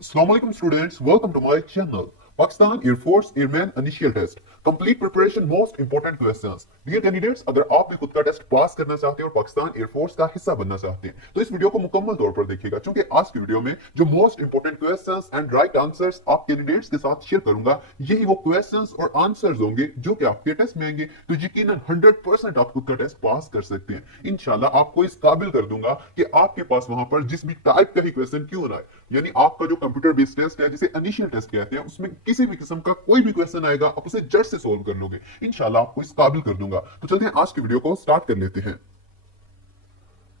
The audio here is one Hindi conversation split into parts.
Assalamualaikum students, welcome to my channel. Pakistan Air Force Airman Initial Test. Complete preparation most important questions. Dear candidates, अगर आप भी खुद का टेस्ट पास करना चाहते हैं और पाकिस्तान एयरफोर्स का हिस्सा बनना चाहते हैं तो इस वीडियो को मुकम्मल तौर पर देखिएगा, क्योंकि आज की वीडियो में जो most important questions and right answers आप कैंडिडेट्स के साथ शेयर करूंगा, यही वो क्वेश्चंस और आंसर्स होंगे जो कि आपके टेस्ट में आएंगे, तो यकीनन 100% आप खुद का टेस्ट पास कर सकते हैं। इंशाल्लाह आपको इस काबिल कर दूंगा कि आपके पास वहां पर जिस भी टाइप का ही क्वेश्चन क्यों ना आए, यानी आपका जो कंप्यूटर बेस्ड टेस्ट है जिसे इनिशियल टेस्ट कहते हैं, उसमें किसी भी किस्म का कोई भी क्वेश्चन आएगा आप उसे जड़ से सोल्व कर लोगे। इंशाल्लाह आपको इस काबिल कर दूंगा। तो चलते हैं आज की वीडियो को स्टार्ट कर लेते हैं।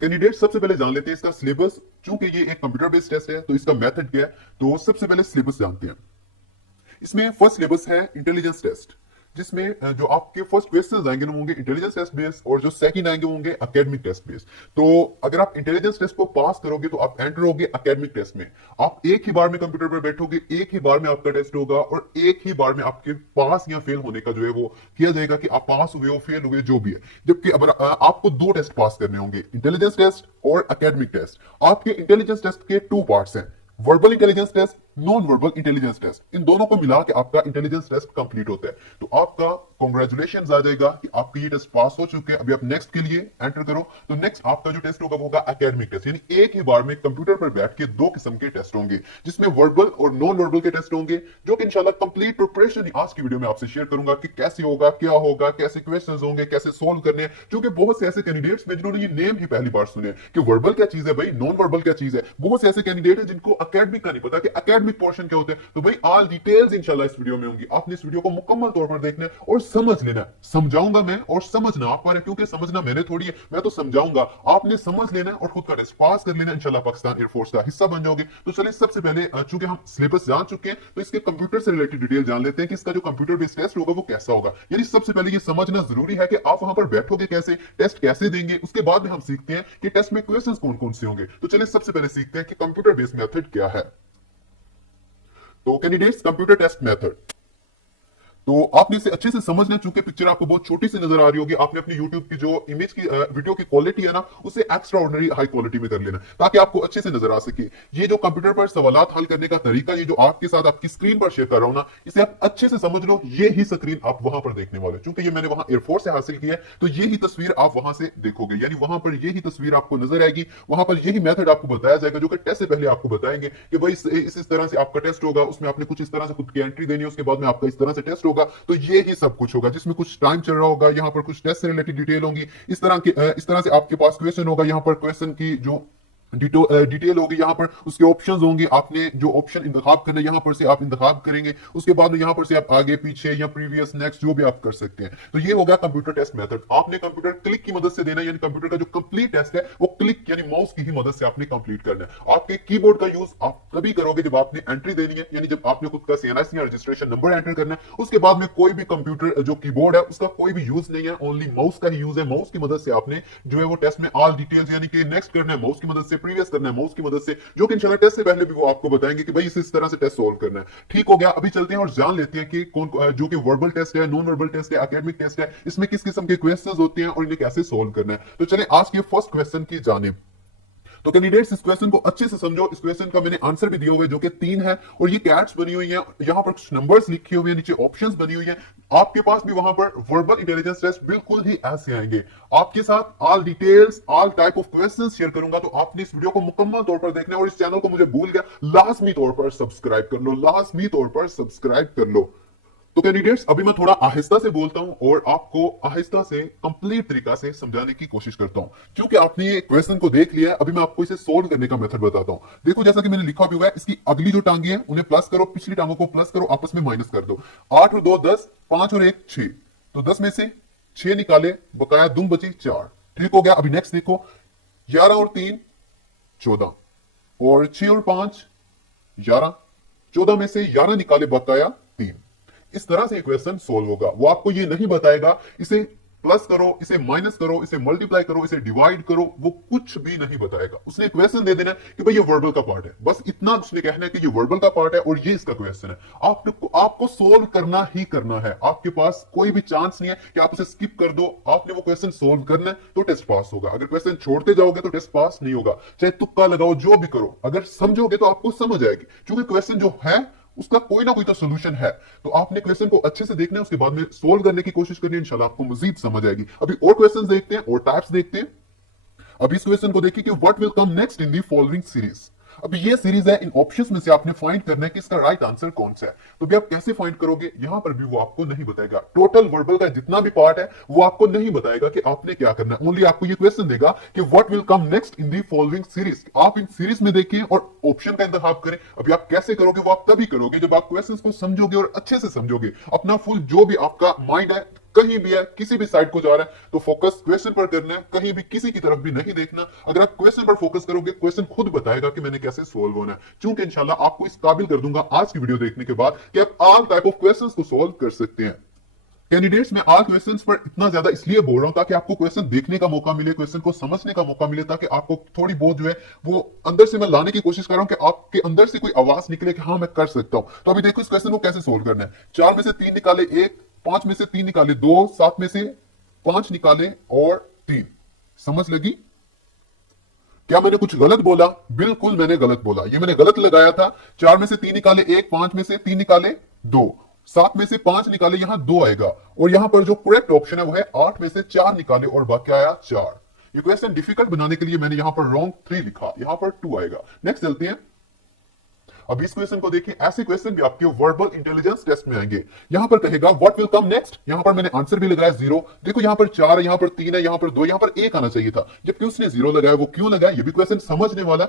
कैंडिडेट सबसे पहले जान लेते हैं इसका सिलेबस। चूंकि ये एक कंप्यूटर बेस्ड टेस्ट है तो इसका मेथड क्या है, तो सबसे पहले सिलेबस जानते हैं। इसमें फर्स्ट सिलेबस है इंटेलिजेंस टेस्ट, जिसमें जो आपके फर्स्ट क्वेश्चंस आएंगे वो होंगे इंटेलिजेंस टेस्ट बेस, और जो सेकंड आएंगे वो होंगे एकेडमिक टेस्ट बेस। तो अगर आप इंटेलिजेंस टेस्ट को पास करोगे तो आप एंटर होगे एकेडमिक टेस्ट में। आप एक ही बार में कंप्यूटर पर बैठोगे, एक ही बार में आपका टेस्ट होगा और एक ही बार में आपके पास या फेल होने का जो है वो किया जाएगा कि आप पास हुए हो फेल हुए जो भी है। जबकि अगर आपको दो टेस्ट पास करने होंगे, इंटेलिजेंस टेस्ट और एकेडमिक टेस्ट। आपके इंटेलिजेंस टेस्ट के टू पार्ट्स हैं, verbal intelligence test, non verbal intelligence test. इन दोनों को मिला के आपका इंटेलिजेंस टेस्ट कंप्लीट होता है। तो आपका कांग्रेचुलेशंस आ जाएगा कि आपके ये टेस्ट पास हो चुके हैं। अभी आप नेक्स्ट के लिए एंटर करो। तो नेक्स्ट आपका जो टेस्ट होगा वो होगा एकेडमिक टेस्ट, यानी एक ही बार में कंप्यूटर पर बैठ के दो किस्म के टेस्ट होंगे, जिसमें वर्बल और नॉन वर्बल के टेस्ट होंगे, जो कि इंशाल्लाह कंप्लीट प्रिपरेशन आज की वीडियो में आपसे शेयर करूंगा कि कैसे होगा, क्या होगा, कैसे क्वेश्चंस होंगे, कैसे सोल्व करने हैं। क्योंकि बहुत से ऐसे कैंडिडेट्स में जिन्होंने ये नेम ही पहली बार सुने कि वर्बल क्या चीज है भाई, नॉन वर्बल क्या चीज है। बहुत से ऐसे कैंडिडेट है जिनको एकेडमिक का नहीं पता कि एकेडमिक पोर्शन क्या होता है। तो भाई ऑल डिटेल्स इंशाल्लाह इस वीडियो में होंगी। आपने इस वीडियो को मुकम्मल तौर पर देखना है और समझ लेना है। समझाऊंगा मैं और समझना आप पर है, क्योंकि समझना मैंने थोड़ी है, मैं तो समझाऊंगा। आपने समझ लेना है और खुद का टेस्ट पास कर लेना, इंशाल्लाह पाकिस्तान एयरफोर्स का हिस्सा बन जाओगे। तो चलिए सबसे पहले चूंकि हम सिलेबस जान चुके हैं तो इसके कंप्यूटर से रिलेटेड डिटेल जान लेते हैं कि इसका जो कंप्यूटर बेस्ड टेस्ट होगा वो कैसा होगा। यानी सबसे पहले ये समझना जरूरी है कि आप वहां पर बैठोगे कैसे, टेस्ट कैसे देंगे। उसके बाद में हम सीखते हैं कि टेस्ट में क्वेश्चंस कौन कौन से होंगे। तो चलिए सबसे पहले सीखते हैं कि कंप्यूटर बेस्ड मेथड क्या है। तो कैंडिडेट्स कंप्यूटर टेस्ट मेथड, तो आपने इसे अच्छे से समझना, चूंकि पिक्चर आपको बहुत छोटी सी नजर आ रही होगी। आपने अपनी यूट्यूब की जो इमेज की वीडियो की क्वालिटी है ना, उसे एक्स्ट्रा ऑर्डिनरी हाई क्वालिटी में कर लेना, ताकि आपको अच्छे से नजर आ सके। ये जो कंप्यूटर पर सवालात हल करने का तरीका, ये जो आपके साथ आपकी स्क्रीन पर शेयर कर रहा हूं ना, इसे आप अच्छे से समझ लो। ये ही स्क्रीन आप वहां पर देखने वाले, चूंकि ये मैंने वहां एयरफोर्स से हासिल किया है, तो ये ही तस्वीर आप वहां से देखोगे, यानी वहां पर यही तस्वीर आपको नजर आएगी। वहां पर यही मेथड आपको बताया जाएगा, जो कि टेस्ट से पहले आपको बताएंगे कि भाई इस तरह से आपका टेस्ट होगा, उसमें आपने कुछ इस तरह से खुद की एंट्री देनी है, उसके बाद में आपका इस तरह से टेस्ट होगा। तो ये ही सब कुछ होगा, जिसमें कुछ टाइम चल रहा होगा, यहाँ पर कुछ टेस्ट से रिलेटेड डिटेल होंगी। इस तरह से आपके पास क्वेश्चन होगा, यहाँ पर क्वेश्चन की जो डिटेल होगी, यहाँ पर उसके ऑप्शंस होंगे। आपने जो ऑप्शन इंतखाब करना है यहाँ पर से आप इंतखाब करेंगे। उसके बाद में यहाँ पर से आप आगे पीछे या प्रीवियस नेक्स्ट जो भी आप कर सकते हैं। तो ये होगा कंप्यूटर टेस्ट मेथड। आपने कंप्यूटर क्लिक की मदद से देना है, यानी कंप्यूटर का जो कंप्लीट टेस्ट है वो क्लिक यानी माउस की ही मदद से आपने कंप्लीट करना है। आपके कीबोर्ड का यूज आप तभी करोगे जब आपने एंट्री देनी है, यानी जब आपने खुद का सीएनआईसी या रजिस्ट्रेशन नंबर एंटर करना है। उसके बाद में कोई भी कंप्यूटर जो कीबोर्ड है उसका कोई भी यूज नहीं है, ओनली माउस का ही यूज है। माउस की मदद से आपने जो है वो टेस्ट में ऑल डिटेल्स यानी कि नेक्स्ट करना है माउस की मदद से, प्रीवियस करना है माउस की मदद से, जो कि इंशाल्लाह टेस्ट से पहले भी वो आपको बताएंगे कि भाई इस तरह से टेस्ट सोल्व करना है। ठीक हो गया। अभी चलते हैं और जान लेते हैं कि कौन जो कि वर्बल टेस्ट है, नॉन वर्बल टेस्ट है, एकेडमिक टेस्ट है, इसमें किस किस्म के क्वेश्चंस होते हैं और इन्हें कैसे सोल्व करना है। तो चलिए आज के फर्स्ट क्वेश्चन की जानिब। तो कैंडिडेट्स इस क्वेश्चन को अच्छे से समझो। इस क्वेश्चन का मैंने आंसर भी दिया हुआ है, जो कि 3 है, और ये कैट्स बनी हुई हैं, यहाँ पर कुछ नंबर्स लिखे हुए हैं, नीचे ऑप्शंस बनी हुई हैं। आपके पास भी वहां पर वर्बल इंटेलिजेंस टेस्ट बिल्कुल ही ऐसे आएंगे। आपके साथ all details, all type of questions share करूंगा। तो आपने इस वीडियो को मुकम्मल तौर पर देखना है, और इस चैनल को मुझे भूल गया, लाजमी तौर पर सब्सक्राइब कर लो, लाजमी तौर पर सब्सक्राइब कर लो। तो कैंडिडेट्स अभी मैं थोड़ा आहिस्ता से बोलता हूं और आपको आहिस्ता से कंप्लीट तरीका से समझाने की कोशिश करता हूं, क्योंकि आपने ये क्वेश्चन को देख लिया है। अभी मैं आपको इसे सोल्व करने का मेथड बताता हूं। देखो जैसा कि मैंने लिखा भी हुआ है, इसकी अगली जो टांगे हैं उन्हें प्लस करो, पिछली टांगों को प्लस करो, आपस में माइनस कर दो। 8 और 2 10, 5 और 1 6। तो 10 में से 6 निकाले, बकाया दुम बची 4। ठीक हो गया। अभी नेक्स्ट देखो, 11 और 3 14, और 6 और 5 11। 14 में से 11 निकाले, बकाया 3। इस तरह से क्वेश्चन सोल्व होगा। वो आपको ये नहीं बताएगा इसे प्लस करो, इसे माइनस करो, इसे मल्टीप्लाई करो, इसे डिवाइड करो, वो कुछ भी नहीं बताएगा। उसने क्वेश्चन दे देना है कि भाई ये वर्बल का पार्ट है, बस इतना उसने कहना है कि ये वर्बल का पार्ट है और ये इसका क्वेश्चन है। आपको सोल्व करना ही करना है, आपके पास कोई भी चांस नहीं है कि आप उसे स्किप कर दो। आपने वो क्वेश्चन सोल्व करना है तो टेस्ट पास होगा, अगर क्वेश्चन छोड़ते जाओगे तो टेस्ट पास नहीं होगा। चाहे तुक्का लगाओ, जो भी करो, अगर समझोगे तो आपको समझ आएगी, क्योंकि क्वेश्चन जो है उसका कोई ना कोई तो सोल्यूशन है। तो आपने क्वेश्चन को अच्छे से देखना है, उसके बाद में सोल्व करने की कोशिश करनी है, इंशाल्लाह आपको मजीद समझ आएगी। अभी और क्वेश्चंस देखते हैं और टाइप्स देखते हैं। अब इस क्वेश्चन को देखिए कि what will come next in the following series. अब ये सीरीज है, इन ऑप्शंस में से आपने फाइंड करना है कि इसका राइट आंसर कौन सा है। तो भी आप कैसे फाइंड करोगे, यहां पर भी वो आपको नहीं बताएगा। टोटल वर्बल का जितना भी पार्ट है वो आपको नहीं बताएगा कि आपने क्या करना है। ओनली आपको ये क्वेश्चन देगा कि what will come next in the following series. आप इन सीरीज में देखिए और ऑप्शन का इंतखाब करें। अभी आप कैसे करोगे, वो आप तभी करोगे जब आप क्वेश्चन को समझोगे और अच्छे से समझोगे। अपना फुल जो भी आपका माइंड है, कहीं भी है, किसी भी साइड को जा रहा है, तो फोकस क्वेश्चन पर करना है, कहीं भी किसी की तरफ भी नहीं देखना। अगर आप क्वेश्चन पर फोकस करोगे, क्वेश्चन खुद बताएगा कि मैंने कैसे सोल्व होना है। चूंकि इंशाल्लाह आपको इस काबिल कर दूंगा आज की वीडियो देखने के बाद कि आप ऑल टाइप ऑफ क्वेश्चंस को सोल्व कर सकते हैं। कैंडिडेट्स, मैं ऑल क्वेश्चंस पर इतना ज्यादा इसलिए बोल रहा हूं ताकि आपको क्वेश्चन देखने का मौका मिले, क्वेश्चन को समझने का मौका मिले, ताकि आपको थोड़ी बहुत जो है वो अंदर से मैं लाने की कोशिश कर रहा हूं कि आपके अंदर से कोई आवाज निकले कि हाँ मैं कर सकता हूं। तो अभी देखो इस क्वेश्चन को कैसे सोल्व करना है। 4 में से 3 निकाले 1, 5 में से 3 निकाले 2, 7 में से 5 निकाले और 3। समझ लगी? क्या मैंने कुछ गलत बोला? बिल्कुल मैंने गलत बोला, ये मैंने गलत लगाया था। 4 में से 3 निकाले 1, 5 में से 3 निकाले 2, 7 में से 5 निकाले, यहां 2 आएगा। और यहां पर जो करेक्ट ऑप्शन है वो है 8 में से 4 निकाले और बाकी आया 4। ये क्वेश्चन डिफिकल्ट बनाने के लिए मैंने यहां पर रॉन्ग 3 लिखा, यहां पर 2 आएगा। नेक्स्ट चलते हैं। अब इस क्वेश्चन को देखिए, ऐसे क्वेश्चन भी आपके वर्बल इंटेलिजेंस टेस्ट में आएंगे। यहां पर कहेगा व्हाट विल कम नेक्स्ट, यहां पर मैंने आंसर भी लगाया 0। देखो यहां पर 4 है, यहां पर 3 है, यहां पर 2, यहां पर 1 आना चाहिए था, जबकि उसने 0 लगाया। वो क्यों लगाया, ये भी क्वेश्चन समझने वाला।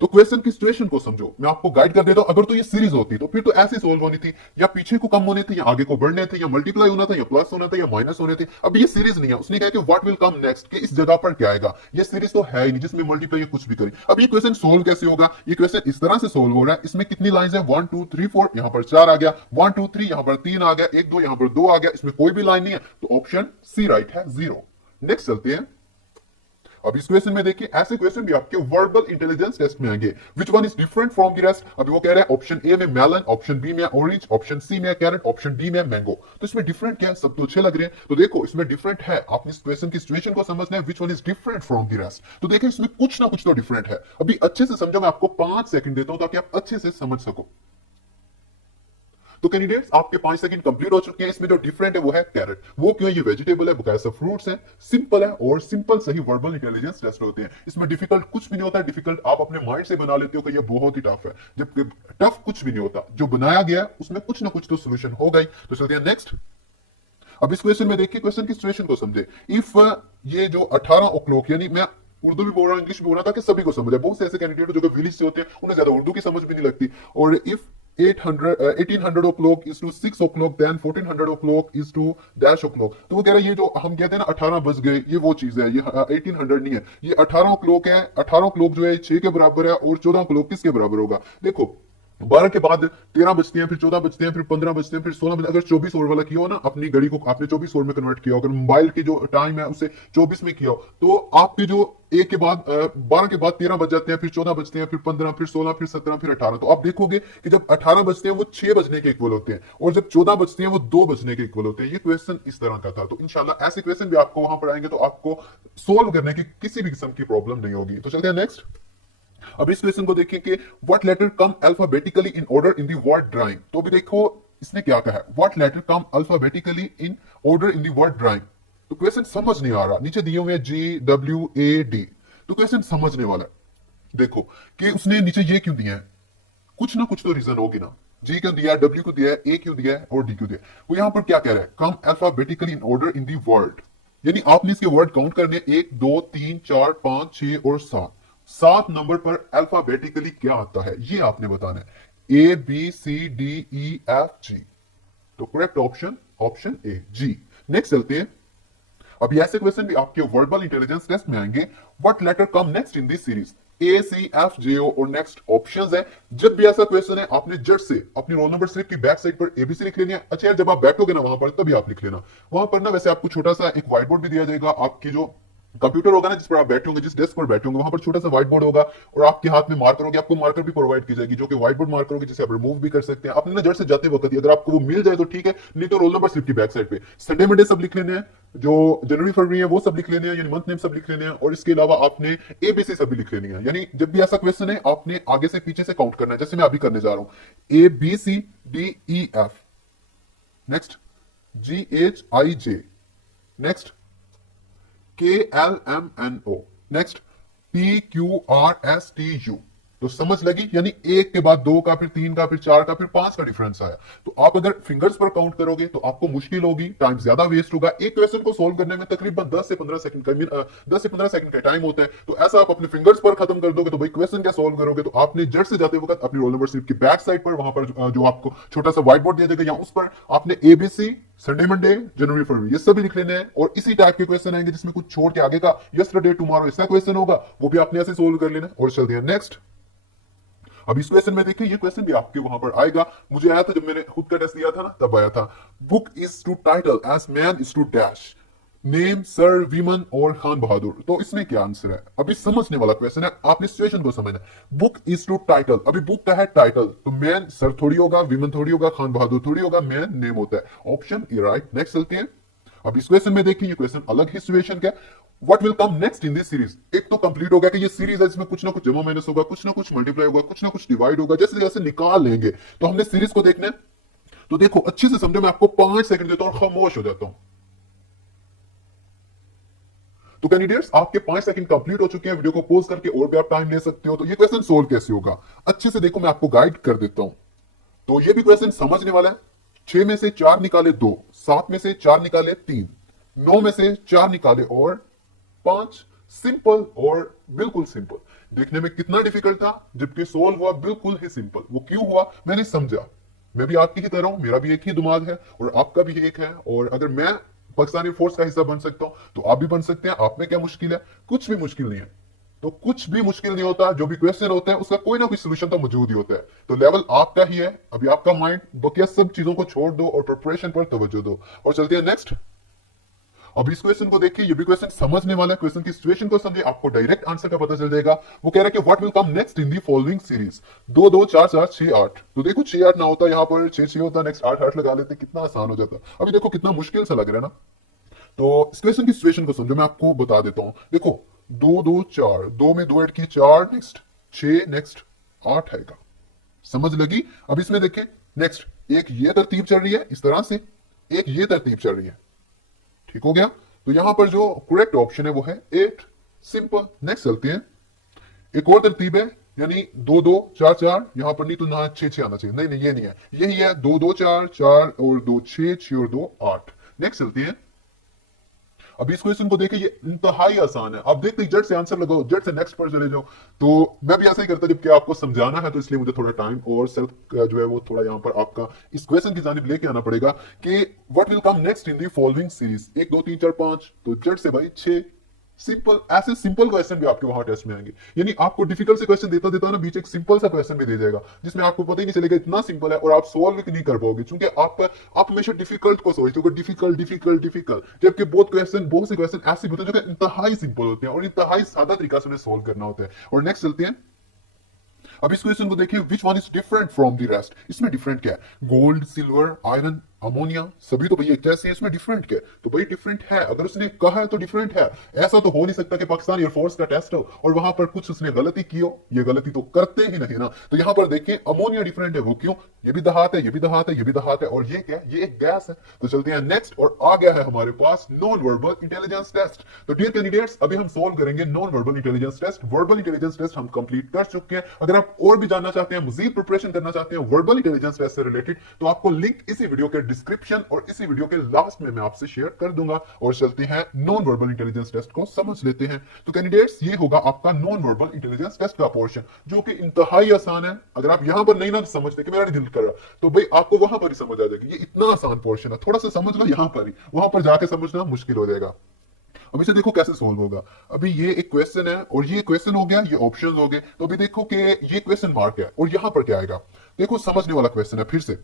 तो क्वेश्चन की सिचुएशन को समझो, मैं आपको गाइड कर देता हूं। अगर तो ये सीरीज होती तो फिर तो ऐसे सोल्व होनी थी, या पीछे को कम होने थे, या आगे को बढ़ने थे, या मल्टीप्लाई होना था, या प्लस होना था, या माइनस होने थे। अब ये सीरीज नहीं है। उसने कहा कि व्हाट विल कम नेक्स्ट, कि इस जगह पर क्या आएगा। ये सीरीज तो है ही नहीं जिसमें मल्टीप्लाई कुछ भी करें। अब ये क्वेश्चन सोल्व कैसे होगा, ये क्वेश्चन इस तरह से सोल्व हो रहा है। इसमें कितनी लाइंस है, 1 2 3 4, यहां पर 4 आ गया, 1 2 3, यहां पर 3 आ गया, 1 2, यहां पर 2 आ गया, इसमें कोई भी लाइन नहीं है, तो ऑप्शन सी राइट है, 0। नेक्स्ट चलते हैं। अब इस क्वेश्चन में देखिए, ऐसे क्वेश्चन भी आपके वर्बल इंटेलिजेंस टेस्ट में आएंगे। Which one is different from the rest. अभी वो कह रहा है ऑप्शन ए में मेलन, ऑप्शन बी में ऑरेंज, ऑप्शन सी में कैरेट, ऑप्शन डी में मैंगो। तो इसमें डिफरेंट क्या है, सब तो अच्छे लग रहे हैं। तो देखो इसमें डिफरेंट है, आपने इस क्वेश्चन की सिचुएशन को समझना है। Which one is different from the rest, तो देखिए इसमें कुछ ना कुछ तो डिफरेंट है। अभी अच्छे से समझो, मैं आपको 5 सेकंड देता हूं ताकि आप अच्छे से समझ सको। तो कैंडिडेट्स, आपके 5 सेकंड कंप्लीट हो चुके हैं। इसमें जो डिफरेंट है वो है कैरेट। वो क्यों है, ये वेजिटेबल है, बकाया सब फ्रूट्स है, सिंपल है, और सिंपल सही वर्बल इंटेलिजेंस टेस्ट होते हैं। इसमें डिफिकल्ट कुछ भी नहीं होता। डिफिकल्ट आप अपने माइंड से बना लेते हो कि ये बहुत ही टफ है, जबकि टफ कुछ भी नहीं होता। जो बनाया गया उसमें कुछ ना कुछ तो सोल्यूशन होगा ही। तो चलते हैं नेक्स्ट। अब इस क्वेश्चन में देखिए, क्वेश्चन की सिचुएशन को समझे। इफ ये जो 18 o'clock, यानी मैं उर्दू भी बोल रहा हूँ, इंग्लिश भी बोल रहा था कि सभी को समझ है। बहुत से ऐसे कैंडिडेट जो विलेज से होते हैं, उन्हें ज्यादा उर्दू की समझ भी नहीं लगती। और if 1800 o'clock is to 6 o'clock, then 1400 o'clock is to dash o'clock, तो वो कह रहा है ये जो हम कहते हैं ना 18 बज गए, ये वो चीज है, ये 1800 नहीं है, ये 18 o'clock है। 18 o'clock जो है 6 के बराबर है, और 14 o'clock किसके बराबर होगा। देखो 12 के बाद 13 बजते हैं, फिर 14 बजते हैं, फिर 15 बजते हैं, फिर 16 बजते हैं। अगर 24 ओवर वाला किया हो ना, अपनी घड़ी को आपने 24 ओवर में कन्वर्ट किया हो, अगर मोबाइल की जो टाइम है उसे 24 में किया हो, तो आपके जो 1 के बाद 12 के बाद 13 बज जाते हैं, फिर 14 बजते हैं, फिर 15, फिर 16, फिर 17, फिर 18। तो आप देखोगे कि जब 18 बजते हैं वो 6 बजने के इक्वल होते हैं, और जब 14 बजते हैं वो 2 बजने के इक्वल होते हैं। ये क्वेश्चन इस तरह का था। तो इंशाल्लाह ऐसे क्वेश्चन भी आपको वहां पर आएंगे, तो आपको सोल्व करने की किसी भी किस्म की प्रॉब्लम नहीं होगी। तो चलते हैं नेक्स्ट। अब इस क्वेश्चन को देखिए कि what letter come alphabetically in order in the word drawing. तो अभी देखो इसने क्या कहा है, what letter come alphabetically in order in the word drawing. तो क्वेश्चन समझ नहीं आ रहा, नीचे दिए हुए GWAD, तो क्वेश्चन समझने वाला है। देखो कि उसने नीचे ये क्यों दिया है, कुछ ना कुछ तो रीजन होगी ना। G क्यों दिया है, W क्यों दिया है, A क्यों दिया है, और D क्यों दिया है। वो यहां पर क्या कह रहा है, come alphabetically in order in the word, यानी आपने इसके वर्ड काउंट करने 1 2 3 4 5 6 और 7। 7 नंबर पर अल्फाबेटिकली क्या आता है ये आपने बताना है, ABCDEFG। तो correct option option A, G. Next चलते हैं। अभी ऐसे क्वेश्चन भी आपके वर्बल इंटेलिजेंस टेस्ट में आएंगे। What letter come next in this series. A C F J O और नेक्स्ट ऑप्शंस है। जब भी ऐसा क्वेश्चन है आपने जट से अपनी रोल नंबर स्लिप की बैक साइड पर एबीसी लिख लेनी है। अच्छा यार, जब आप बैठोगे ना वहां पर तभी आप लिख लेना। वहां पर ना वैसे आपको छोटा सा एक व्हाइट बोर्ड भी दिया जाएगा। आपकी जो कंप्यूटर होगा ना जिस पर आप बैठे होंगे, जिस डेस्क पर बैठे होंगे, वहां पर छोटा सा व्हाइट बोर्ड होगा और आपके हाथ में मार्कर होगी। आपको मार्कर भी प्रोवाइड की जाएगी जो कि व्हाइट बोर्ड मार्कर होगी, जिसे आप रिमूव भी कर सकते हैं अपने नजर से जाते वक्त। अगर आपको वो मिल जाए तो ठीक है, नहीं तो रोल नंबर स्लिप की बैक साइड पे संडे मंडे सब लिख लेने हैं, जो जनवरी फरवरी है वो सब लिख लेने हैं, यानी मंथ नेम सब लिख लेने हैं। और इसके अलावा आपने एबीसी सब भी लिख लेनी है। यानी जब भी ऐसा क्वेश्चन है आपने आगे से पीछे से काउंट करना है, जैसे मैं अभी करने जा रहा हूं। A B C D E F, next G H I J, next KLMNO, next PQRSTU। तो समझ लगी, यानी एक के बाद दो का, फिर तीन का, फिर चार का, फिर पांच का डिफरेंस आया। तो आप अगर फिंगर्स पर काउंट करोगे तो आपको मुश्किल होगी, टाइम ज्यादा वेस्ट होगा। एक क्वेश्चन को सोल्व करने में तकरीबन 10 से 15 सेकंड का 10 से 15 सेकंड का टाइम होता है। तो ऐसा आप अपने फिंगर्स पर खत्म कर दोगे तो भाई क्वेश्चन क्या सोल्व करोगे। तो आपने जट से जाते वक्त अपनी रोल नंबर स्लिप की बैक साइड पर वहां पर जो आपको छोटा सा व्हाइट बोर्ड दिया जाएगा, या उस पर आपने एबीसी संडे मंडे जनवरी फरवरी ये सभी लिख लेने हैं। और इसी टाइप के क्वेश्चन आएंगे जिसमें कुछ छोड़ के आगे का यस्टरडे टुमारो ऐसा क्वेश्चन होगा, वो भी आपने ऐसे सोल्व कर लेना। और चलते हैं नेक्स्ट। अब इस क्वेश्चन में देखिए, ये क्वेश्चन भी आपके वहां पर आएगा। मुझे आया था जब मैंने खुद का टेस्ट दिया था ना, तब आया था। Book is to title as man is to dash, name sir women और खान बहादुर। तो इसमें क्या आंसर है? अभी समझने वाला क्वेश्चन है, आपने सिचुएशन को समझना है। बुक इज टू टाइटल, अभी बुक का है टाइटल, तो मैन सर थोड़ी होगा, वीमन थोड़ी होगा, खान बहादुर थोड़ी होगा, मैन नेम होता है। Option A right. नेक्स्ट चलते हैं। अब इस क्वेश्चन में देखिए, ये क्वेश्चन अलग ही सिचुएशन का। What will come next in this series, एक तो कंप्लीट हो गया कि ये सीरीज है, इसमें कुछ ना कुछ जमा माइनस होगा, कुछ ना कुछ मल्टीप्लाई होगा, कुछ ना कुछ डिवाइड होगा। जैसे जैसे निकाल लेंगे तो हमने सीरीज को देखना है। तो देखो अच्छे से समझो, मैं आपको 5 सेकंड देता हूं और खामोश हो जाता हूं। तो कैंडिडेट्स आपके 5 सेकंड कंप्लीट हो चुके हैं। वीडियो को पॉज करके और भी आप टाइम ले सकते हो। तो ये क्वेश्चन सोल्व कैसे होगा अच्छे से देखो, मैं आपको गाइड कर देता हूं। तो ये भी क्वेश्चन समझने वाला है। 6 में से 4 निकाले 2, 7 में से 4 निकाले 3, 9 में से 4 निकाले और 5। सिंपल और बिल्कुल सिंपल। देखने में कितना डिफिकल्ट था, जबकि सोल्व हुआ बिल्कुल ही सिंपल। वो क्यों हुआ मैंने समझा। मैं भी आपकी ही तरह हूं, मेरा भी एक ही दिमाग है और आपका भी एक है। और अगर मैं पाकिस्तानी फोर्स का हिस्सा बन सकता हूं तो आप भी बन सकते हैं। आप में क्या मुश्किल है? कुछ भी मुश्किल नहीं है। तो कुछ भी मुश्किल नहीं होता। जो भी क्वेश्चन होता है उसका कोई ना कोई सोल्यूशन तो मौजूद ही होता है। तो लेवल आपका ही है। अभी आपका माइंड बकिया सब चीजों को छोड़ दो और प्रिपरेशन पर तवज्जो दो। और चलते हैं नेक्स्ट। अब इस क्वेश्चन को देखिए, ये भी क्वेश्चन समझने वाला है। क्वेश्चन की सिचुएशन को समझिए, आपको डायरेक्ट आंसर का पता चल जाएगा। वो कह रहा है कि what will come next in the following series. 2 2 4 4 6 8। तो देखो 6 8 ना होता, यहाँ पर 6 6 होता, नेक्स्ट 8 8 लगा लेते, कितना आसान हो जाता। अभी देखो कितना मुश्किल सा लग रहा है ना। तो इस क्वेश्चन की सिचुएशन को समझो, मैं आपको बता देता हूं। देखो 2 2 4, 2 में 2 ऐड किए 4, नेक्स्ट 6, नेक्स्ट 8 आएगा। समझ लगी? अब इसमें देखें, नेक्स्ट एक ये तरतीब चल रही है इस तरह से, एक ये तरतीब चल रही है। ठीक हो गया? तो यहां पर जो करेक्ट ऑप्शन है वो है 8। सिंपल। नेक्स्ट चलते हैं। एक और तरतीब है, यानी 2 2 4 4, यहां पर नहीं तो ना 6 6 आना चाहिए। नहीं नहीं, ये नहीं है, यही है 2 2 4 4 और 2 6 6 और 2 8। नेक्स्ट चलते हैं। अब इस क्वेश्चन को देखिए, ये इंतहाई आसान है। अब देखते जट से आंसर लगाओ, जट से नेक्स्ट पर चले जाओ। तो मैं भी ऐसा ही करता, जबकि आपको समझाना है तो इसलिए मुझे थोड़ा टाइम और सेल्फ जो है वो थोड़ा यहाँ पर आपका इस क्वेश्चन की जानिब लेके आना पड़ेगा कि what will come next in the following series. 1 2 3 4 5, तो जट से भाई 6। सिंपल। ऐसे सिंपल क्वेश्चन भी आपके वहां टेस्ट में आएंगे। यानी आपको डिफिकल्ट से क्वेश्चन देता देता ना बीच एक सिंपल सा क्वेश्चन भी दे जाएगा, जिसमें आपको पता ही नहीं चलेगा इतना सिंपल है और आप सॉल्व नहीं कर पाओगे, क्योंकि आप हमेशा डिफिकल्ट को सोचते हो, डिफिकल्ट डिफिकल्ट डिफिकल्ट, जबकि बहुत से क्वेश्चन ऐसे होते हैं जो इंतहाई सिंपल होते हैं और इंतहाई सादा तरीका से उन्हें सोल्व करना होता है। और नेक्स्ट चलते हैं। अब इस क्वेश्चन को देखिए, which one is different from the rest. इसमें डिफरेंट क्या है? गोल्ड, सिल्वर, आयरन, अमोनिया, सभी तो भैया एक जैसे हैं, इसमें डिफरेंट क्या है? तो भाई डिफरेंट है। अगर उसने कहा है तो डिफरेंट है। ऐसा तो हो नहीं सकता कि पाकिस्तान एयरफोर्स का टेस्ट हो और वहां पर कुछ उसने गलती की हो। ये गलती तो करते ही नहीं ना। तो यहां पर देखिए अमोनिया डिफरेंट है। वो क्यों? ये भी दहात है, ये भी दहात है, ये भी दहात है, और ये क्या है? ये एक गैस है। तो चलते हैं नेक्स्ट। और आ गया है हमारे पास नॉन वर्बल इंटेलिजेंस टेस्ट। तो डियर कैंडिडेट्स, अभी हम सोल्व करेंगे non verbal intelligence test. Verbal intelligence test हम कंप्लीट कर चुके हैं। अगर आप और भी जानना चाहते हैं, मजीद प्रिपरेशन करना चाहते हैं वर्बल इंटेलिजेंस टेस्ट से रिलेटेड, तो आपको लिंक इसी वीडियो के डिस्क्रिप्शन और इसी वीडियो के लास्ट में मैं आपसे शेयर कर दूंगा। और चलते हैं नॉन वर्बल इंटेलिजेंस टेस्ट को समझ लेते हैं। तो कैंडिडेट्स, ये होगा आपका नॉन वर्बल इंटेलिजेंस टेस्ट का पोर्शन, जो कि इंतहाई आसान है। अगर आप यहां पर नहीं ना समझते कि मेरा नहीं दिल कर रहा, तो भाई आपको वहां पर ही समझ आ जाएगी। ये इतना आसान पोर्शन है, थोड़ा सा समझ लो यहां पर ही, वहां पर जाके समझना मुश्किल हो जाएगा। अब इसे देखो कैसे सोल्व होगा। अभी ये एक क्वेश्चन है और ये क्वेश्चन हो गया, ये ऑप्शंस हो गए, तो अभी देखो कि ये क्वेश्चन मार्क है और यहां पर क्या आएगा। देखो समझने वाला क्वेश्चन है फिर से।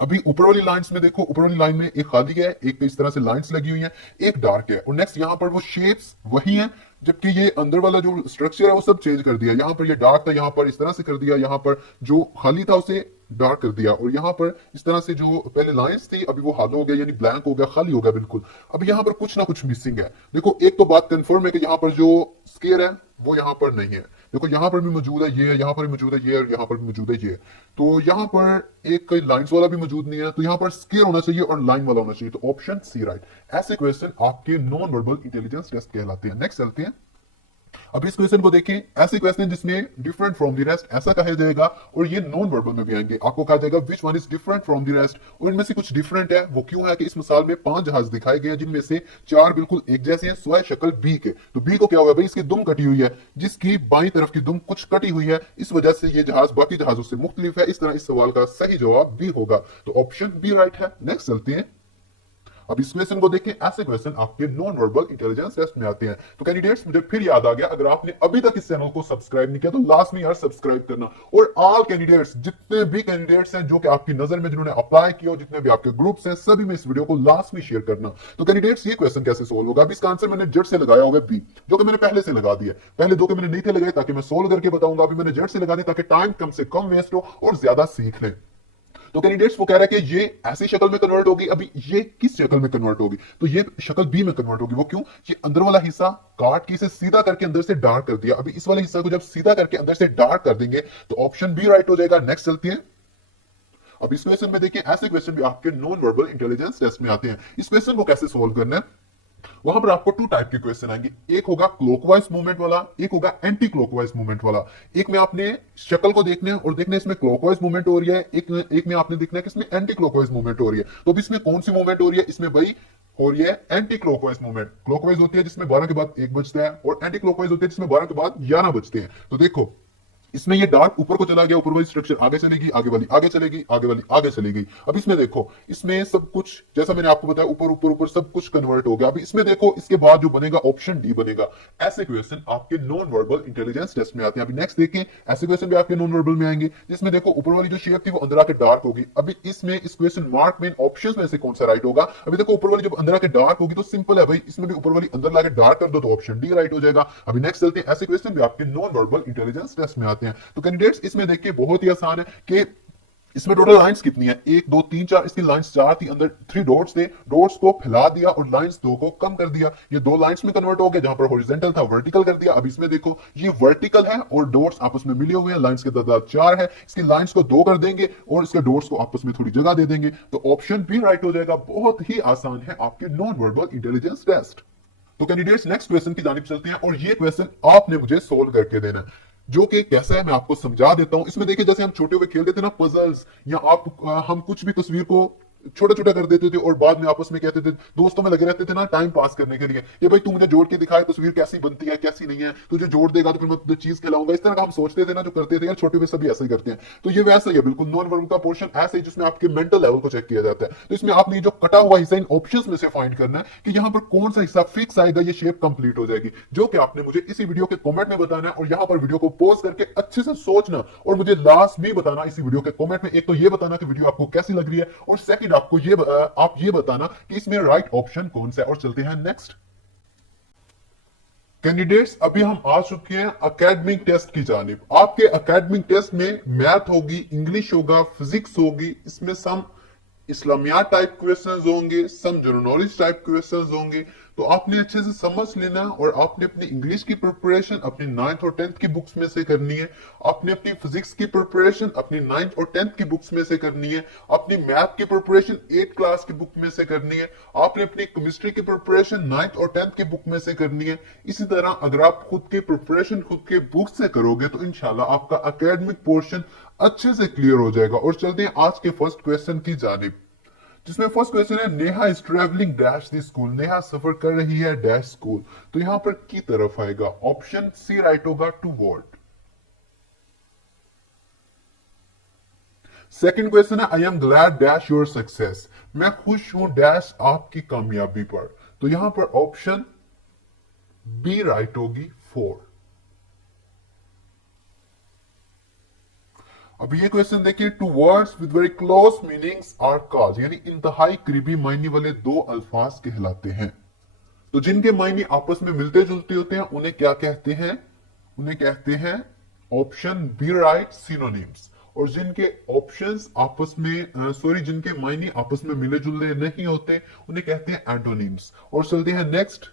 अभी ऊपर वाली लाइंस में देखो, ऊपर वाली लाइन में एक खाली है, एक इस तरह से लाइंस लगी हुई हैं, एक डार्क है, और नेक्स्ट यहाँ पर वो शेप्स वही हैं, जबकि ये अंदर वाला जो स्ट्रक्चर है वो सब चेंज कर दिया। यहाँ पर ये डार्क था, यहाँ पर इस तरह से कर दिया, यहाँ पर जो खाली था उसे डार्क कर दिया, और यहाँ पर इस तरह से जो पहले लाइंस थी अभी वो हालो हो गया, यानी ब्लैंक हो गया, खाली हो गया बिल्कुल। अब यहाँ पर कुछ ना कुछ मिसिंग है। देखो एक तो बात कंफर्म है कि यहाँ पर जो स्केयर है वो यहाँ पर नहीं है। देखो यहाँ पर भी मौजूद है ये, यहाँ पर भी मौजूद है ये, और यहाँ पर भी मौजूद है ये। तो यहाँ पर एक कोई लाइंस वाला भी मौजूद नहीं है, तो यहाँ पर स्केयर होना चाहिए और लाइन वाला होना चाहिए, तो ऑप्शन सी राइट। ऐसे क्वेश्चन आपके नॉन वर्बल इंटेलिजेंस टेस्ट कहलाते हैं। नेक्स्ट चलते हैं। अब इस क्वेश्चन को देखें, ऐसे क्वेश्चन जिसमें डिफरेंट फ्रॉम द रेस्ट ऐसा कहा जाएगा, और ये नॉन वर्बल में भी आएंगे। आपको कहा जाएगा which one is different from the rest, और इनमें से कुछ डिफरेंट है। वो क्यों है कि इस मिसाल में 5 जहाज दिखाए गए हैं, जिनमें से 4 बिल्कुल एक जैसे हैं, स्वाय शक्ल बी के। तो बी को क्या होगा भाई, इसकी दुम कटी हुई है, जिसकी बाईं तरफ की दुम कुछ कटी हुई है, इस वजह से ये जहाज बाकी जहाजों से मुख्तलिफ है। इस तरह इस सवाल का सही जवाब बी होगा, तो ऑप्शन बी राइट है। नेक्स्ट चलते हैं। अब इस क्वेश्चन को देखें, ऐसे क्वेश्चन आपके नॉन वर्बल इंटेलिजेंस टेस्ट में आते हैं। तो कैंडिडेट्स, मुझे फिर याद आ गया, अगर आपने अभी तक इस चैनल को सब्सक्राइब नहीं किया तो लास्ट में यार सब्सक्राइब करना। और ऑल कैंडिडेट्स, जितने भी कैंडिडेट्स हैं जो कि आपकी नजर में जिन्होंने अप्लाई किया, जितने भी आपके ग्रुप्स हैं, सभी में इस वीडियो को लास्ट में शेयर करना। तो कैंडिडेट्स, ये क्वेश्चन कैसे सोल्व होगा। अब इसका आंसर मैंने जट से लगाया हुआ बी, जो कि मैंने पहले से लगा दिया। पहले दो के मैंने नहीं थे लगाए ताकि मैं सोल्व करके बताऊंगा, अभी मैंने जट से लगा दिया ताकि टाइम कम से कम वेस्ट हो और ज्यादा सीख लें। तो कैंडिडेट्स, वो कह रहा है कि ये ऐसी शक्ल में कन्वर्ट होगी। अभी ये किस शक्ल में कन्वर्ट होगी, तो ये शक्ल बी में कन्वर्ट होगी। वो क्यों, ये अंदर वाला हिस्सा काट के इसे सीधा करके अंदर से डार्क कर दिया। अभी इस वाले हिस्सा को जब सीधा करके अंदर से डार्क कर देंगे तो ऑप्शन बी राइट हो जाएगा। नेक्स्ट चलते हैं। अब इस क्वेश्चन में देखिए, ऐसे क्वेश्चन भी आपके नॉन वर्बल इंटेलिजेंस टेस्ट में आते हैं। इस क्वेश्चन को कैसे सोल्व करना है, वहां पर आपको 2 टाइप के क्वेश्चन आएंगे। एक होगा क्लॉकवाइज मूवमेंट वाला, एक होगा एंटी क्लॉकवाइज मूवमेंट वाला। एक में आपने शक्ल को देखना है और देखना है इसमें क्लॉकवाइज मूवमेंट हो रही है, एक में आपने देखना है कि इसमें एंटी क्लॉकवाइज मूवमेंट हो रही है। तो अब इसमें कौन सी मूवमेंट हो रही है, इसमें भाई हो रही है एंटी क्लॉकवाइज मूवमेंट। क्लॉकवाइज होती है जिसमें 12 के बाद 1 बजता है, और एंटी क्लॉकवाइज होती है जिसमें 12 के बाद 11 बजते हैं। तो देखो इसमें ये डार्क ऊपर को चला गया, ऊपर वाली स्ट्रक्चर आगे चलेगी, आगे वाली आगे चलेगी, आगे वाली आगे चलेगी। अब इसमें देखो, इसमें सब कुछ जैसा मैंने आपको बताया, ऊपर ऊपर ऊपर सब कुछ कन्वर्ट हो गया। अभी इसमें देखो, इसके बाद जो बनेगा ऑप्शन डी बनेगा। ऐसे क्वेश्चन आपके नॉन वर्बल इंटेलिजेंस टेस्ट में आते हैं। अभी नेक्स्ट देखें, ऐसे क्वेश्चन भी आपके नॉन वर्बल में आएंगे, जिसमें देखो ऊपर वाली जो शेप थी वो अंदर आके डार्क होगी। अभी इसमें इस क्वेश्चन मार्क में ऑप्शन में से कौन सा राइट होगा। अभी देखो ऊपर वाली जब अंदर आके डार्क होगी तो सिंपल है भाई, इसमें भी ऊपर वाली अंदर लाके डार्क कर दो तो ऑप्शन डी राइट हो जाएगा। अभी नेक्स्ट चलते हैं। ऐसे क्वेश्चन भी आपके नॉन वर्बल इंटेलिजेंस टेस्ट में आते हैं। तो कैंडिडेट्स, इसमें देखिए बहुत ही आसान है कि इसमें टोटल लाइंस कितनी है, 1 2 3 4। इसकी लाइंस 4 थी, अंदर 3 डॉट्स थे, डॉट्स को फैला दिया और लाइंस 2 को कम कर दिया। ये 2 लाइंस में कन्वर्ट हो गया, जहां पर हॉरिजॉन्टल था वर्टिकल कर दिया। अब इसमें देखो, ये वर्टिकल है और डॉट्स आपस में मिले हुए हैं, लाइंस की तादाद 4 है। इसकी लाइंस को 2 कर देंगे और इसके डॉट्स को आपस में थोड़ी जगह दे देंगे, तो ऑप्शन बी राइट हो जाएगा। बहुत ही आसान है आपके नॉन वर्बल इंटेलिजेंस टेस्ट। तो कैंडिडेट्स, नेक्स्ट क्वेश्चन की जानिब चलते हैं, और ये क्वेश्चन आपने मुझे सोल्व करके देना है। जो कि कैसा है मैं आपको समझा देता हूं। इसमें देखिए, जैसे हम छोटे हुए खेलते थे ना पजल्स, या हम कुछ भी तस्वीर को छोटा छोटा कर देते थे और बाद में आपस में कहते थे, दोस्तों में लगे रहते थे ना टाइम पास करने के लिए, ये भाई तू मुझे जोड़ के दिखाए तस्वीर कैसी बनती है कैसी नहीं है, तुझे जोड़ देगा तो फिर मैं तुझे चीज खिलाऊंगा। इस तरह का हम सोचते थे ना, जो करते थे यार छोटे हुए सभी ऐसे ही करते हैं। तो ये वैसा ही है बिल्कुल, नॉन वर्बल का पोर्शन ऐसे ही जिसमें आपके मेंटल लेवल को चेक किया जाता है। तो इसमें आपने जो कटा हुआ हिस्सा इन ऑप्शंस में से फाइंड करना है कि यहाँ पर कौन सा हिस्सा फिक्स आएगा, ये शेप कंप्लीट हो जाएगी, जो कि आपने मुझे इसी वीडियो के कमेंट में बताना है। और यहाँ पर वीडियो को पॉज करके अच्छे से सोचना और मुझे लास्ट में बताना इसी वीडियो के कमेंट में। एक तो ये बताना कि वीडियो आपको कैसी लग रही है, और सेकंड आप ये बताना कि इसमें राइट ऑप्शन कौन सा है। और चलते हैं नेक्स्ट। कैंडिडेट्स, अभी हम आ चुके हैं एकेडमिक टेस्ट की जानिब। आपके एकेडमिक टेस्ट में मैथ होगी, इंग्लिश होगा, फिजिक्स होगी, इसमें सम इस्लामियात टाइप क्वेश्चंस होंगे, some general knowledge type questions होंगे। तो आपने अच्छे से समझ लेना, और आपने अपनी इंग्लिश की प्रिपरेशन अपनी 9th और 10th की बुक्स में से करनी है। आपने अपनी फिजिक्स की प्रिपरेशन अपनी 9th और 10th की बुक्स में से करनी है। अपनी मैथ की प्रिपरेशन 8th क्लास की बुक में से करनी है। आपने अपनी केमिस्ट्री की प्रिपरेशन 9th और 10th की बुक में से करनी है। इसी तरह अगर आप खुद की प्रिपरेशन खुद के बुक से करोगे तो इंशाल्लाह आपका एकेडमिक पोर्शन अच्छे से क्लियर हो जाएगा। और चलते हैं आज के फर्स्ट क्वेश्चन की जानिब, जिसमें फर्स्ट क्वेश्चन है, Neha is travelling dash the school. Neha सफर कर रही है डैश स्कूल। तो यहां पर की तरफ आएगा, ऑप्शन सी राइट होगा, टू वर्ड। सेकंड क्वेश्चन है, I am glad dash your success. मैं खुश हूं डैश आपकी कामयाबी पर। तो यहां पर ऑप्शन बी राइट होगी 4। अब ये क्वेश्चन देखिए, two words with very close meanings are called, यानी इंतहाई करीबी मायने वाले दो अल्फाज कहलाते हैं। तो जिनके मायने आपस में मिलते जुलते होते हैं उन्हें क्या कहते हैं? उन्हें कहते हैं ऑप्शन बी राइट सिनोनिम्स। और जिनके ऑप्शंस आपस में जिनके मायने आपस में मिले जुले नहीं होते उन्हें कहते हैं एंटोनिम्स। और चलते हैं next.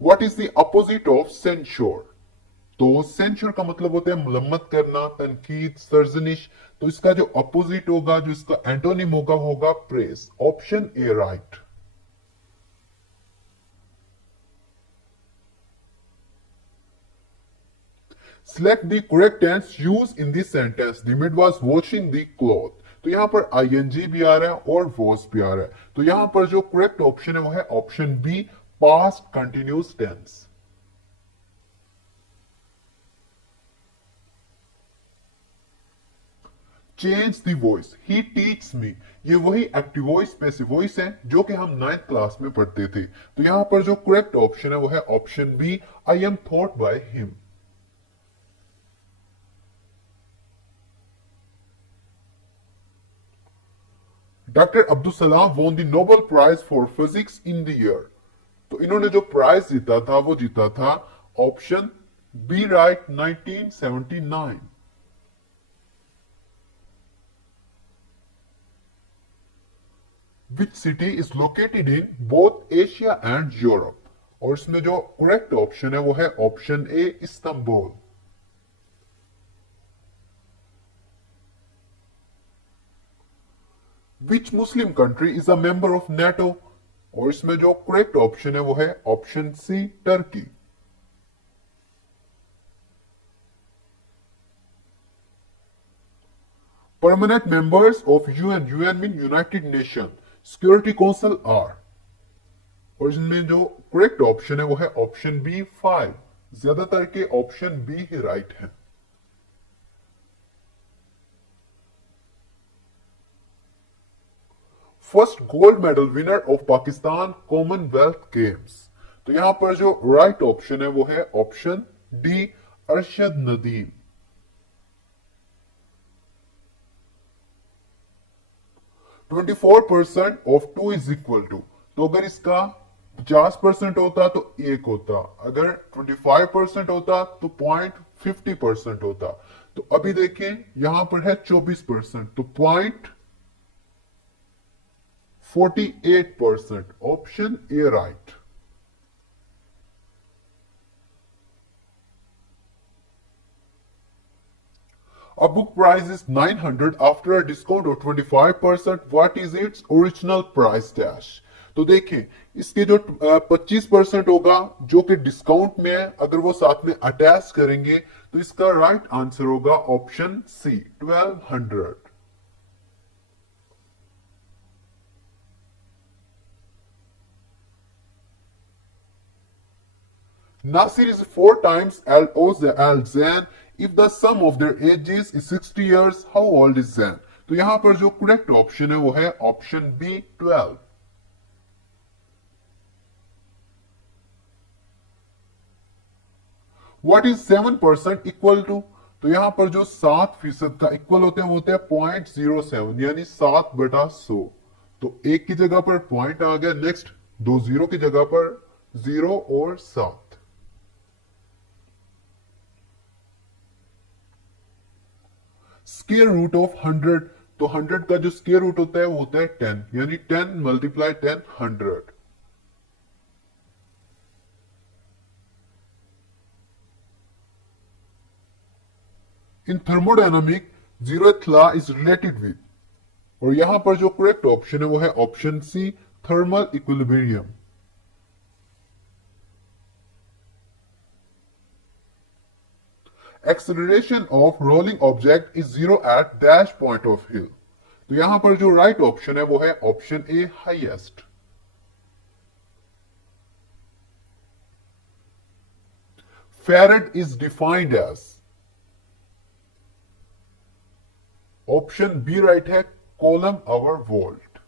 What is the opposite of censure? तो सेंश्योर का मतलब होता है मलम्मत करना, तनकीद, सर्जनिश। तो इसका जो अपोजिट होगा, जो इसका एंटोनिम होगा press. Option A right. Select the correct tense use in this sentence, the maid was washing the cloth. तो यहां पर आईएनजी भी आ रहा है और वॉश भी आ रहा है। तो यहां पर जो करेक्ट ऑप्शन है वो है option B, past continuous tense. Change the voice, he teach me. ये वही एक्टिव वॉइस पैसिव वॉइस है जो कि हम 9th क्लास में पढ़ते थे। तो यहां पर जो करेक्ट ऑप्शन है वो है option B, I am thought by him. Doctor Abdul Salam won the Nobel prize for physics in the year. तो इन्होंने जो प्राइज जीता था वो जीता था option B right 1979। Which city is located in both Asia and Europe? और इसमें जो करेक्ट ऑप्शन है वो है option A, Istanbul. Which Muslim country is a member of NATO? और इसमें जो करेक्ट ऑप्शन है वो है option C, Turkey. Permanent members of UN, UN mean United Nation Security Council are. और इसमें जो करेक्ट ऑप्शन है वो है ऑप्शन बी, 5। ज्यादातर के ऑप्शन बी ही राइट है। First gold medal winner of Pakistan Commonwealth Games. तो यहां पर जो राइट ऑप्शन है वो है option D, Arshad Nadeem. Twenty 4% of 2 is equal to. तो अगर इसका 50% होता तो 1 होता, अगर 25% होता तो 0.50% होता। तो अभी देखें यहां पर है 24%, तो 0.48%। Option A right. A book price is 900 after a discount of 25%. What is its original price dash? तो देखें इसके जो 25% होगा जो कि डिस्काउंट में है, अगर वो साथ में अटैच करेंगे तो इसका राइट आंसर होगा option C, 1200। Nasir is 4 times as Zain. If the sum of their ages is 60 years, how old is Zain? तो यहां पर जो करेक्ट ऑप्शन है वो है option B, 12। What is 7% equal to? तो यहां पर जो 7% का इक्वल होते हैं वो होते हैं 0.07, यानी 7/100। तो एक की जगह पर पॉइंट आ गया, नेक्स्ट दो जीरो की जगह पर 0 और 7। Square root of 100। तो 100 का जो स्क्वायर रूट होता है वो होता है 10, यानी 10 multiply 10, 100। In thermodynamic zeroth law is related with. और यहां पर जो करेक्ट ऑप्शन है वो है option C, thermal equilibrium. Acceleration of rolling object is 0 at dash point of hill. तो यहां पर जो राइट ऑप्शन है वो है option A, highest. Farad is defined as. Option B right है, coulomb over volt.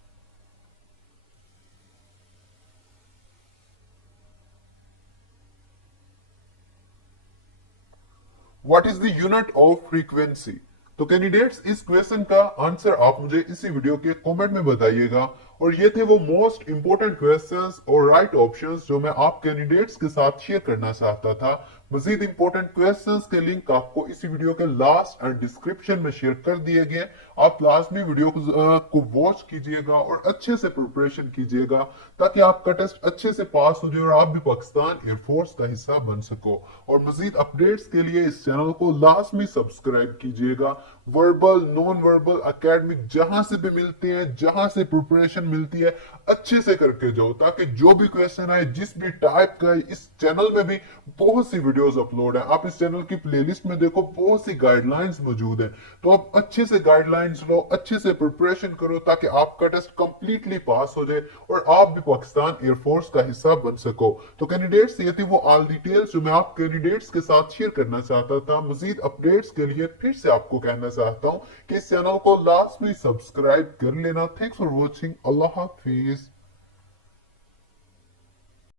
What is the unit of frequency. तो कैंडिडेट्स इस क्वेश्चन का आंसर आप मुझे इसी वीडियो के कमेंट में बताइएगा। और ये थे वो मोस्ट इंपोर्टेंट क्वेश्चंस और राइट ऑप्शंस जो मैं आप कैंडिडेट्स के साथ शेयर करना चाहता था। मजीद इंपोर्टेंट क्वेश्चंस के लिंक आपको इसी वीडियो के लास्ट एंड डिस्क्रिप्शन में शेयर कर दिए गए। आप लाजमी वीडियो को वॉच कीजिएगा और अच्छे से प्रिपरेशन कीजिएगा ताकि आपका टेस्ट अच्छे से पास हो जाए और आप भी पाकिस्तान एयरफोर्स का हिस्सा बन सको। और मजीद अपडेट्स के लिए इस चैनल को लाजमी सब्सक्राइब कीजिएगा। वर्बल नॉन वर्बल एकेडमिक जहां से भी मिलते हैं, जहां से प्रिपरेशन मिलती है, अच्छे से करके जाओ ताकि जो भी क्वेश्चन आए जिस भी टाइप का है, इस चैनल में भी बहुत सी वीडियोस अपलोड है। आप इस चैनल की प्लेलिस्ट में देखो, बहुत सी गाइडलाइंस मौजूद है। तो आप अच्छे से गाइडलाइंस लो, अच्छे से प्रिपरेशन करो ताकि आपका टेस्ट कंप्लीटली पास हो जाए और आप भी पाकिस्तान एयरफोर्स का हिस्सा बन सको। तो कैंडिडेट्स ये थी वो ऑल डिटेल्स जो मैं आप कैंडिडेट्स के साथ शेयर करना चाहता था। मजीद अपडेट्स के लिए फिर से आपको कहना चाहता हूं कि इस चैनल को लाजमी सब्सक्राइब कर लेना। Thanks for watching. Allah Hafiz.